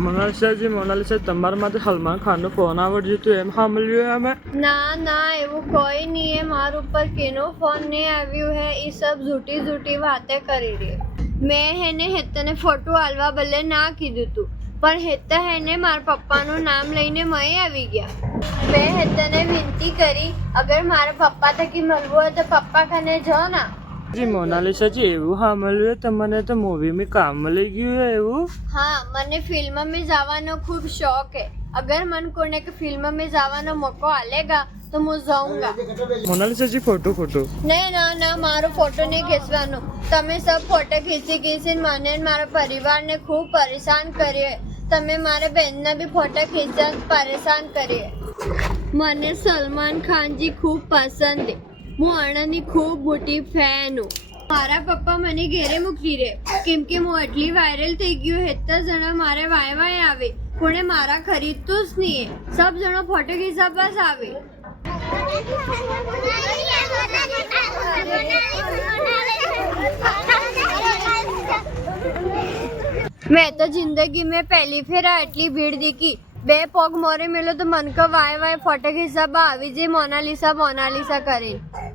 મોનાલિસા जी મોનાલિસા તમારા માટે સલમાન ખાનનો ફોન આવડ્યો તો એમ સાંભળ્યું અમે ના ના એવું કોઈ નહીં है મારા ઉપર કેનો ફોન નહીં આવ્યું है એ સબ झूठी झूठी વાતે કરી રહી મેં હેને હેતને ફોટો આલવા બદલે ના કીધું તું પણ હેતા હેને મારા પપ્પાનું નામ લઈને મય આવી ગયા મેં હેતને વિનંતી કરી અગર મારા પપ્પા થકી મળવું હોય તો પપ્પા કને જાઓ ના जी मोनालिसा जी એવું સાંભળ્યું તમને તો મૂવી में કામ મળી ગયું है એવું हाँ મને फिल्म में जावानो खूब शौक है अगर मन कोने के फिल्म में जावानो मौको आलेगा तो मैं जाऊंगा मोनालिसा जी फोटो नहीं ना ना मारो फोटो नहीं खींचवानो તમે सब फोटो खींची મને મારા પરિવારને ખૂબ પરેશાન કર્યો તમે મારા બહેનને બી ફોટો ખીચવા પરેશાન કર્યો મને સલમાન ખાનજી ખૂબ પસંદ છે હું આણંદની ખૂબ મોટી ફેન હું મારા પપ્પા મને ઘેરે મૂકી રહે કેમ કે હું એટલી વાયરલ થઈ ગયું હેતા જણા મારે વાય આવે કોણે મારા ખરીદતું જ નહીં સબ જણા ફોટો ખીચવા જ આવે मैं तो जिंदगी में पहली फेरा એટલી ભીડ देखी બે પગ મોરે મેલો તો મન કો વાય ફોટો ખીચવા આવી જે મોનાલિસા કરીને